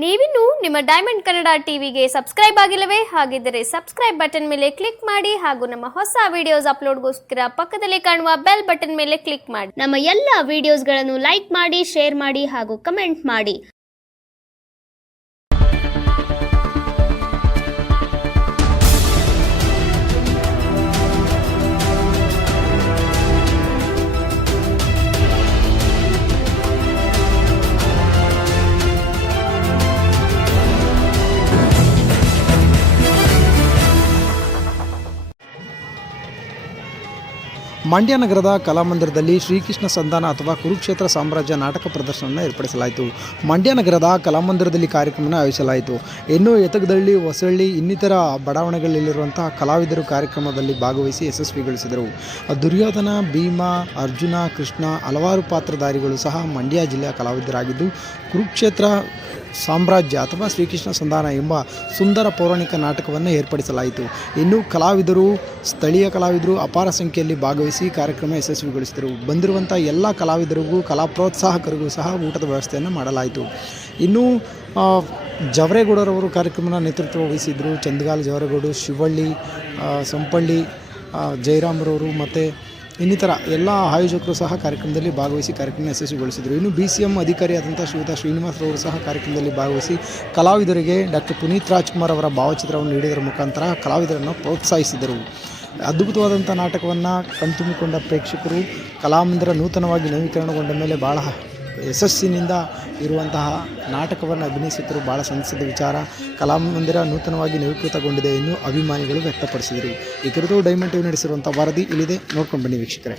ನೀವಿನ್ನು ನಿಮ್ಮ ಡೈಮಂಡ್ ಕನ್ನಡ ಟಿವಿಗೆ ಸಬ್ಸ್ಕ್ರೈಬ್ ಆಗಿಲ್ಲವೇ? ಹಾಗಿದ್ದರೆ ಸಬ್ಸ್ಕ್ರೈಬ್ ಬಟನ್ ಮೇಲೆ ಕ್ಲಿಕ್ ಮಾಡಿ ಹಾಗೂ ನಮ್ಮ ಹೊಸ ವಿಡಿಯೋಸ್ ಅಪ್ಲೋಡ್ಗೋಸ್ಕರ ಪಕ್ಕದಲ್ಲಿ ಕಾಣುವ ಬೆಲ್ ಬಟನ್ ಮೇಲೆ ಕ್ಲಿಕ್ ಮಾಡಿ. ನಮ್ಮ ಎಲ್ಲ ವಿಡಿಯೋಸ್ಗಳನ್ನು ಲೈಕ್ ಮಾಡಿ, ಶೇರ್ ಮಾಡಿ ಹಾಗೂ ಕಮೆಂಟ್ ಮಾಡಿ. ಮಂಡ್ಯ ನಗರದ ಕಲಾಮಂದಿರದಲ್ಲಿ ಶ್ರೀಕೃಷ್ಣ ಸಂಧಾನ ಅಥವಾ ಕುರುಕ್ಷೇತ್ರ ಸಾಮ್ರಾಜ್ಯ ನಾಟಕ ಪ್ರದರ್ಶನವನ್ನು ಏರ್ಪಡಿಸಲಾಯಿತು. ಮಂಡ್ಯ ನಗರದ ಕಲಾಮಂದಿರದಲ್ಲಿ ಕಾರ್ಯಕ್ರಮವನ್ನು ಆಯೋಜಿಸಲಾಯಿತು. ಇನ್ನು ಯತಗದಳ್ಳಿ, ಹೊಸಳ್ಳಿ ಇನ್ನಿತರ ಬಡಾವಣೆಗಳಲ್ಲಿರುವಂತಹ ಕಲಾವಿದರು ಕಾರ್ಯಕ್ರಮದಲ್ಲಿ ಭಾಗವಹಿಸಿ ಯಶಸ್ವಿಗೊಳಿಸಿದರು. ದುರ್ಯೋಧನ, ಭೀಮ, ಅರ್ಜುನ, ಕೃಷ್ಣ ಹಲವಾರು ಪಾತ್ರಧಾರಿಗಳು ಸಹ ಮಂಡ್ಯ ಜಿಲ್ಲೆಯ ಕಲಾವಿದರಾಗಿದ್ದು, ಕುರುಕ್ಷೇತ್ರ ಸಾಮ್ರಾಜ್ಯ ಅಥವಾ ಶ್ರೀಕೃಷ್ಣ ಸಂಧಾನ ಎಂಬ ಸುಂದರ ಪೌರಾಣಿಕ ನಾಟಕವನ್ನು ಏರ್ಪಡಿಸಲಾಯಿತು. ಇನ್ನು ಸ್ಥಳೀಯ ಕಲಾವಿದರು ಅಪಾರ ಸಂಖ್ಯೆಯಲ್ಲಿ ಭಾಗವಹಿಸಿ ಕಾರ್ಯಕ್ರಮ ಯಶಸ್ವಿಗೊಳಿಸಿದರು. ಬಂದಿರುವಂಥ ಎಲ್ಲ ಕಲಾವಿದರಿಗೂ, ಕಲಾ ಪ್ರೋತ್ಸಾಹಕರಿಗೂ ಸಹ ಊಟದ ವ್ಯವಸ್ಥೆಯನ್ನು ಮಾಡಲಾಯಿತು. ಇನ್ನು ಜವರೇಗೌಡರವರು ಕಾರ್ಯಕ್ರಮದ ನೇತೃತ್ವ ವಹಿಸಿದರು. ಚಂದಗಾಲ್ ಜವರೇಗೌಡರು, ಶಿವಳ್ಳಿ, ಸಂಪಳ್ಳಿ, ಜಯರಾಮ್ರವರು ಮತ್ತು ಇನ್ನಿತರ ಎಲ್ಲ ಆಯೋಜಕರು ಸಹ ಕಾರ್ಯಕ್ರಮದಲ್ಲಿ ಭಾಗವಹಿಸಿ ಕಾರ್ಯಕ್ರಮ ಯಶಸ್ವಿಗೊಳಿಸಿದರು. ಇನ್ನು BCM ಅಧಿಕಾರಿಯಾದಂಥ ಶ್ರೀಯುತ ಶ್ರೀನಿವಾಸರವರು ಸಹ ಕಾರ್ಯಕ್ರಮದಲ್ಲಿ ಭಾಗವಹಿಸಿ ಕಲಾವಿದರಿಗೆ ಡಾಕ್ಟರ್ ಪುನೀತ್ ರಾಜ್ಕುಮಾರ್ ಅವರ ಭಾವಚಿತ್ರವನ್ನು ನೀಡಿದರ ಮುಖಾಂತರ ಕಲಾವಿದರನ್ನು ಪ್ರೋತ್ಸಾಹಿಸಿದರು. ಅದ್ಭುತವಾದಂಥ ನಾಟಕವನ್ನು ಕಣ್ತುಂಬಿಕೊಂಡ ಪ್ರೇಕ್ಷಕರು ಕಲಾಮಂದಿರ ನೂತನವಾಗಿ ನವೀಕರಣಗೊಂಡ ಮೇಲೆ ಭಾಳ ಯಶಸ್ಸಿನಿಂದ ಇರುವಂತಹ ನಾಟಕವನ್ನು ಅಭಿನಯಿಸುತ್ತಿರು ಭಾಳ ಸಂತಸದ ವಿಚಾರ. ಕಲಾಮಂದಿರ ನೂತನವಾಗಿ ನವೀಕೃತಗೊಂಡಿದೆ ಎಂದು ಅಭಿಮಾನಿಗಳು ವ್ಯಕ್ತಪಡಿಸಿದರು. ಈ ಕುರಿತು ಡೈಮಂಡ್ ಟಿವಿ ನಡೆಸಿರುವಂಥ ವರದಿ ಇಲ್ಲಿದೆ, ನೋಡ್ಕೊಂಡು ಬನ್ನಿ ವೀಕ್ಷಕರೇ.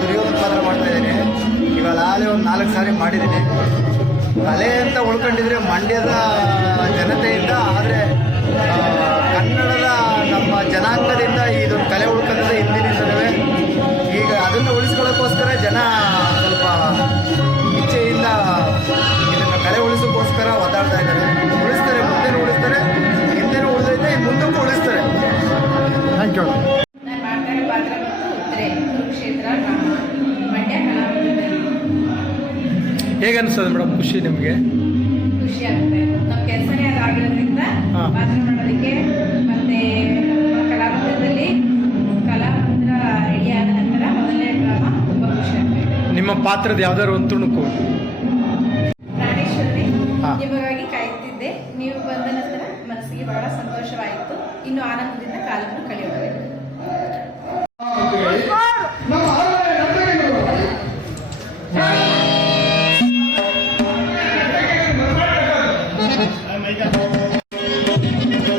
ದುರ್ಯೋಧನ ಪಾತ್ರ ಮಾಡ್ತಾ ಇದ್ದೀನಿ. ಇವಾಗಲೇ ಒಂದು 4 ಸಾರಿ ಮಾಡಿದ್ದೀನಿ. ಕಲೆ ಅಂತ ಉಳ್ಕೊಂಡಿದ್ರೆ ಮಂಡ್ಯದ ಜನತೆಯಿಂದ, ಆದರೆ ಕನ್ನಡದ ನಮ್ಮ ಜನಾಂಗದಿಂದ ಇದೊಂದು ಕಲೆ ಉಳ್ಕೊಂಡಿದ್ರೆ ಹಿಂದಿನಿಂದಲೇ. ಈಗ ಅದನ್ನು ಉಳಿಸ್ಕೊಳ್ಳೋಕ್ಕೋಸ್ಕರ ಜನ ಸ್ವಲ್ಪ ಇಚ್ಛೆಯಿಂದ ಇದನ್ನು ಕಲೆ ಉಳಿಸೋಕ್ಕೋಸ್ಕರ ಒದ್ದಾಡ್ತಾ ಇದ್ದಾರೆ. ಉಳಿಸ್ತಾರೆ, ಮುಂದೆನೂ ಉಳಿಸ್ತಾರೆ, ಹಿಂದೆನೂ ಉಳಿದೈತೆ, ಮುಂದಕ್ಕೂ ಉಳಿಸ್ತಾರೆ. Thank you. ಹೇಗೆ ಅನಿಸ್ತದೆ ಮೇಡಮ್? ಖುಷಿ ನಿಮಗೆ? ಖುಷಿ ಆಗುತ್ತೆ. ನಮ್ಮ ಕೆಲಸನೇ ಅದಾಗಿರೋದ್ರಿಂದ ಪಾತ್ರ ಮಾಡೋದಕ್ಕೆ ಮತ್ತೆ ಕಲಾಮಂದಿರದಲ್ಲಿ ಕಲಾಮಂದಿರ ರೆಡಿ ಆದ ನಂತರ ಮೊದಲನೇ ಡ್ರಾಮಾ ತುಂಬ ಖುಷಿ ಆಗ್ತದೆ. ನಿಮ್ಮ ಪಾತ್ರದ ಯಾವ್ದಾದ್ರು ಒಂದು ತುಣುಕು? ಪ್ರಾಣೇಶ್ವರಿ, ನಿಮಗಾಗಿ ಕಾಯುತ್ತಿದ್ದೆ. ನೀವು ಬಂದ ನಂತರ ಮನಸ್ಸಿಗೆ ಬಹಳ ಸಂತೋಷವಾಯಿತು. ಇನ್ನು ಆನಂದದಿಂದ ಕಾಲವನ್ನು ಕಳೆಯುತ್ತೇವೆ. Make it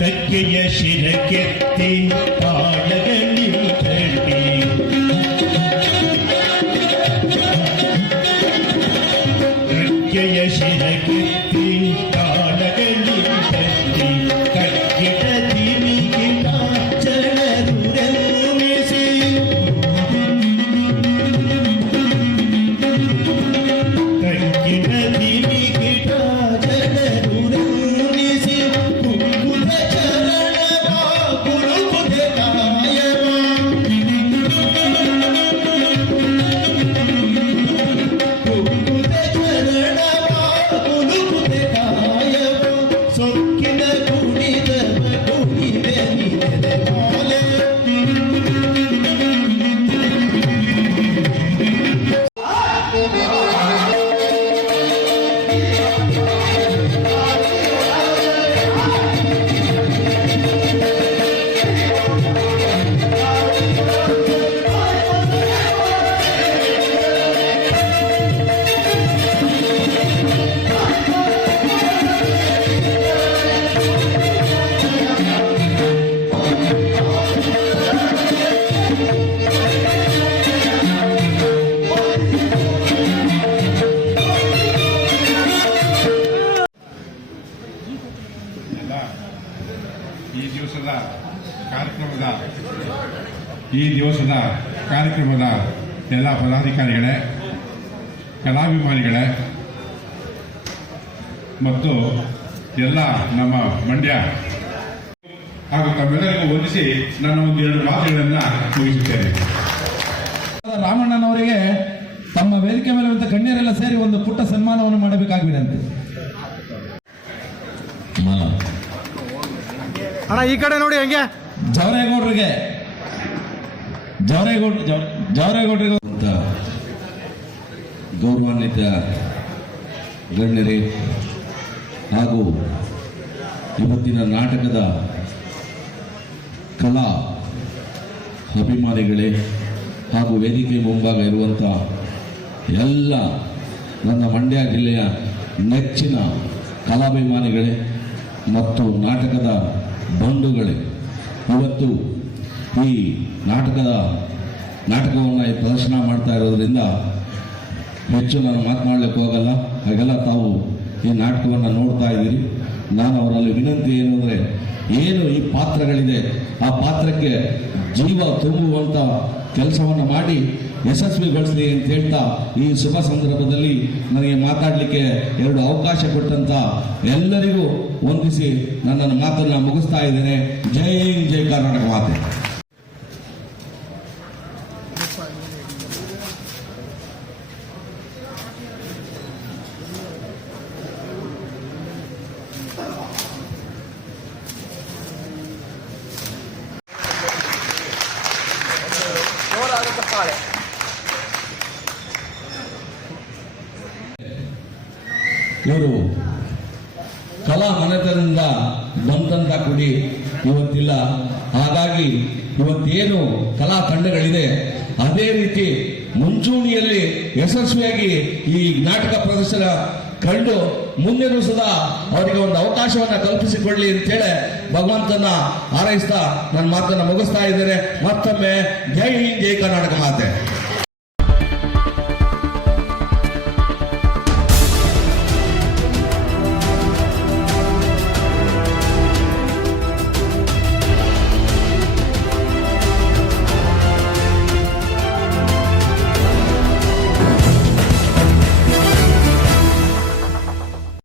ತಕ್ಕೆಯ ಶಿರಕೆತ್ತಿ ಪಾಡಗಳಿ ಕಟ್ಟಿ ತಕ್ಕೆಯ ಶಿರಕೆತ್ತಿ ಪಾಡಗಳಿ ಕಟ್ಟಿ ಕಕ್ಕಿಟ ತಿಮಿಗಿಟ ಚಳರು ರಮಿಸಿ ಕಕ್ಕಿಟ ತಿಮಿಗಿಟ ಚಳರು ರಮಿಸಿ ಸೊಕ್ಕಿನ ಕುಣಿದ ಕುಣಿವೆ ನಿನದೆ ಮಾಲೆ ಈ ದಿವಸದ ಕಾರ್ಯಕ್ರಮದ ಎಲ್ಲ ಪದಾಧಿಕಾರಿಗಳೇ, ಕಲಾಭಿಮಾನಿಗಳೇ ಮತ್ತು ಎಲ್ಲ ನಮ್ಮ ಮಂಡ್ಯ ಹಾಗೂ ತಮ್ಮೆಲ್ಲರಿಗೂ ವಂದಿಸಿ ನನ್ನ ಒಂದೆರಡು ಮಾತುಗಳನ್ನು ಮುಗಿಸುತ್ತೇನೆ. ರಾಮಣ್ಣನವರಿಗೆ ತಮ್ಮ ವೇದಿಕೆ ಮೇಲೆ ಗಣ್ಯರೆಲ್ಲ ಸೇರಿ ಒಂದು ಪುಟ್ಟ ಸನ್ಮಾನವನ್ನು ಮಾಡಬೇಕಾಗಿದಂತೆ. ಅಣ್ಣ ಈ ಕಡೆ ನೋಡಿ ಹೆಂಗೆ ಜವರೇಗೌಡರಿಗೆ ಅಂತ ಗೌರವಾನ್ವಿತ ಗಣ್ಯರೇ ಹಾಗೂ ಇವತ್ತಿನ ನಾಟಕದ ಕಲಾ ಅಭಿಮಾನಿಗಳೇ ಹಾಗೂ ವೇದಿಕೆ ಮುಂಭಾಗ ಇರುವಂಥ ಎಲ್ಲ ನನ್ನ ಮಂಡ್ಯ ಜಿಲ್ಲೆಯ ನೆಚ್ಚಿನ ಕಲಾಭಿಮಾನಿಗಳೇ ಮತ್ತು ನಾಟಕದ ಬಂಧುಗಳೇ, ಇವತ್ತು ಈ ನಾಟಕವನ್ನು ಪ್ರದರ್ಶನ ಮಾಡ್ತಾ ಇರೋದ್ರಿಂದ ಹೆಚ್ಚು ನಾನು ಮಾತನಾಡಲಿಕ್ಕೆ ಹೋಗಲ್ಲ. ಹಾಗೆಲ್ಲ ತಾವು ಈ ನಾಟಕವನ್ನು ನೋಡ್ತಾ ಇದ್ದೀರಿ. ನಾನು ಅವರಲ್ಲಿ ವಿನಂತಿ ಏನು ಅಂದರೆ, ಏನು ಈ ಪಾತ್ರಗಳಿದೆ ಆ ಪಾತ್ರಕ್ಕೆ ಜೀವ ತುಂಬುವಂಥ ಕೆಲಸವನ್ನು ಮಾಡಿ ಯಶಸ್ವಿಗೊಳಿಸಲಿ ಅಂತ ಹೇಳ್ತಾ ಈ ಶುಭ ಸಂದರ್ಭದಲ್ಲಿ ನನಗೆ ಮಾತಾಡಲಿಕ್ಕೆ ಎರಡು ಅವಕಾಶ ಕೊಟ್ಟಂತ ಎಲ್ಲರಿಗೂ ವಂದಿಸಿ ನನ್ನ ಮಾತನ್ನು ಮುಗಿಸ್ತಾ ಇದ್ದೇನೆ. ಜೈ ಹಿಂದ್, ಜೈ ಕರ್ನಾಟಕ ಮಾತೆ. ಇವರು ಕಲಾ ಮನೆತನದಿಂದ ಬಂದಂತ ಕುಡಿ ಇವತ್ತಿಲ್ಲ. ಹಾಗಾಗಿ ಇವತ್ತೇನು ಕಲಾ ತಂಡಗಳಿದೆ ಅದೇ ರೀತಿ ಮುಂಚೂಣಿಯಲ್ಲಿ ಯಶಸ್ವಿಯಾಗಿ ಈ ನಾಟಕ ಪ್ರದರ್ಶನ ಕಂಡು ಮುಂದಿನ ಸದಾ ಅವರಿಗೆ ಒಂದು ಅವಕಾಶವನ್ನ ಕಲ್ಪಿಸಿಕೊಳ್ಳಿ ಅಂತೇಳಿ ಭಗವಂತನ ಹಾರೈಸ್ತಾ ನನ್ನ ಮಾತನ್ನ ಮುಗಿಸ್ತಾ ಇದ್ದೇನೆ. ಮತ್ತೊಮ್ಮೆ ಜೈ ಹಿಂದ್, ಜೈ ಕರ್ನಾಟಕ ಮಾತೆ.